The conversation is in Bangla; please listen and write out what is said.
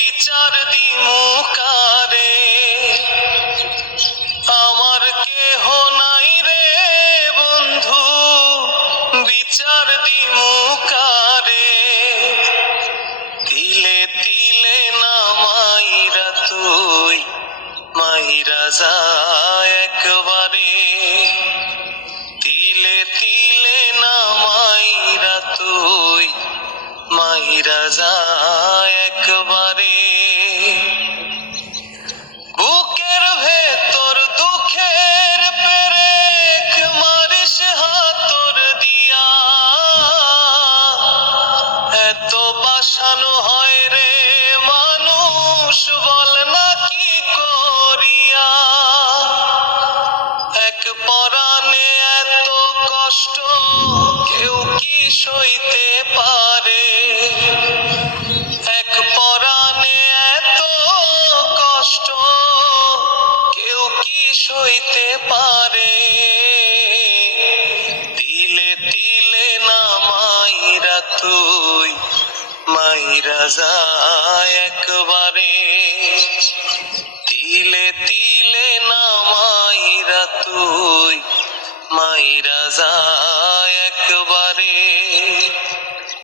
বিচার দিমু কারে, আমার কেহ নাই রে বন্ধু, বিচার দিমু কারে। তিলে তিলে না মাইরা তুই মাইরা যা একবারে, তিলে তিলে না মাইরা তুই মাইরা যা একবারে। বুকের ভেতর দুঃখের পেরেক মারিস হাতর দিয়া, এত বাসানো হয় রে মানুষ বল না কি করিয়া। এক পরাণে এত কষ্ট কেউ কি সইতে পারে, এক পরাণে এত কষ্ট কেউ কি সইতে পারে। তিলে তিলে না মাইরা তুই মাইরা যা একবারে, তিলে তিলে না মাইরা তুই মাইরা যা